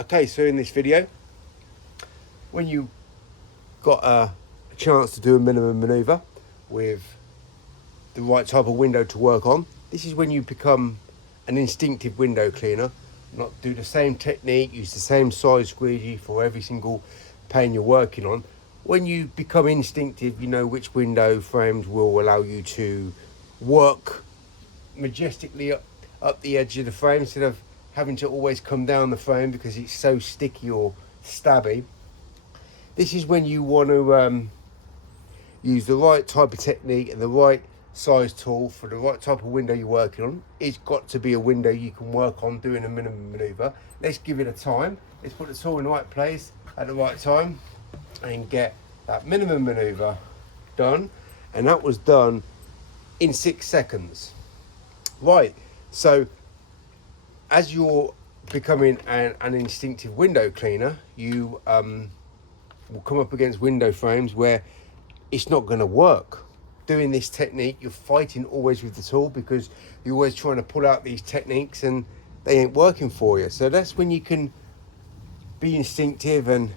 Okay, so in this video, when you got a chance to do a minimum maneuver with the right type of window to work on, this is when you become an instinctive window cleaner. Not do the same technique, use the same size squeegee for every single pane you're working on. When you become instinctive, you know which window frames will allow you to work majestically up the edge of the frame instead of having to always come down the frame because it's so sticky or stabby. This is when you want to use the right type of technique and the right size tool for the right type of window you're working on. It's got to be a window you can work on doing a minimum maneuver. Let's give it a time. Let's put the tool in the right place at the right time and get that minimum maneuver done. And that was done in 6 seconds. Right, so as you're becoming an instinctive window cleaner, you will come up against window frames where it's not going to work. Doing this technique, you're fighting always with the tool because you're always trying to pull out these techniques and they ain't working for you. So that's when you can be instinctive and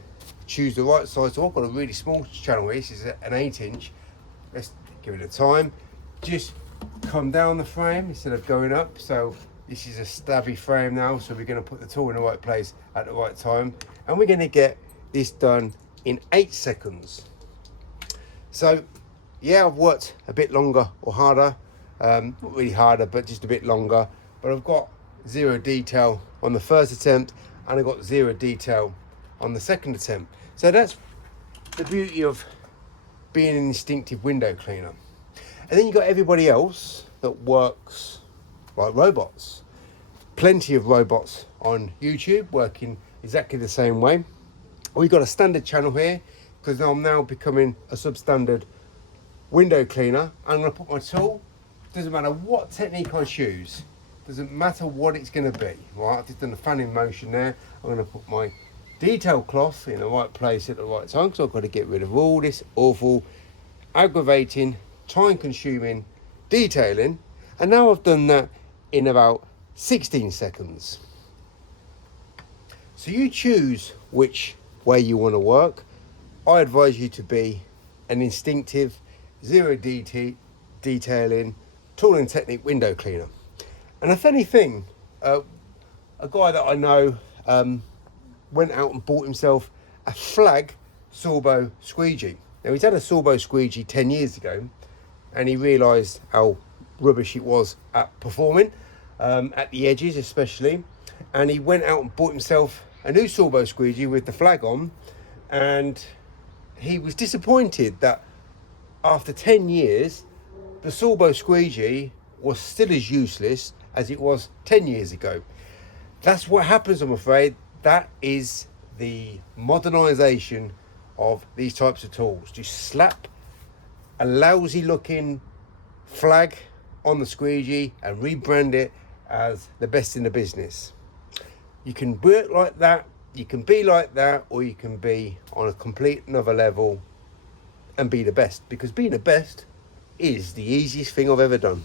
choose the right size tool. I've got a really small channel here. This is an 8-inch. Let's give it a time. Just come down the frame instead of going up. So this is a stabby frame now, so we're going to put the tool in the right place at the right time, and we're going to get this done in 8 seconds. So yeah, I've worked a bit longer or harder, not really harder, but just a bit longer, but I've got 0 detail on the first attempt and I got 0 detail on the second attempt. So that's the beauty of being an instinctive window cleaner. And then you've got everybody else that works like robots. Plenty of robots on YouTube working exactly the same way. We've got a standard channel here because I'm now becoming a substandard window cleaner. I'm going to put my tool, doesn't matter what technique I choose, doesn't matter what it's going to be. Right, I've just done a fanning motion there. I'm going to put my detail cloth in the right place at the right time because I've got to get rid of all this awful, aggravating, time consuming detailing, and now I've done that in about 16 seconds. So you choose which way you want to work. I advise you to be an instinctive, 0 detailing, tool and technique window cleaner. And if anything, a guy that I know went out and bought himself a flag Sorbo squeegee. Now he's had a Sorbo squeegee 10 years ago, and he realised how rubbish it was at performing, at the edges especially, and he went out and bought himself a new Sorbo squeegee with the flag on, and he was disappointed that after 10 years the Sorbo squeegee was still as useless as it was 10 years ago. That's what happens, I'm afraid. That is the modernisation of these types of tools. Just slap a lousy looking flag on the squeegee and rebrand it as the best in the business. You can work like that, you can be like that, or you can be on a complete another level and be the best, because being the best is the easiest thing I've ever done.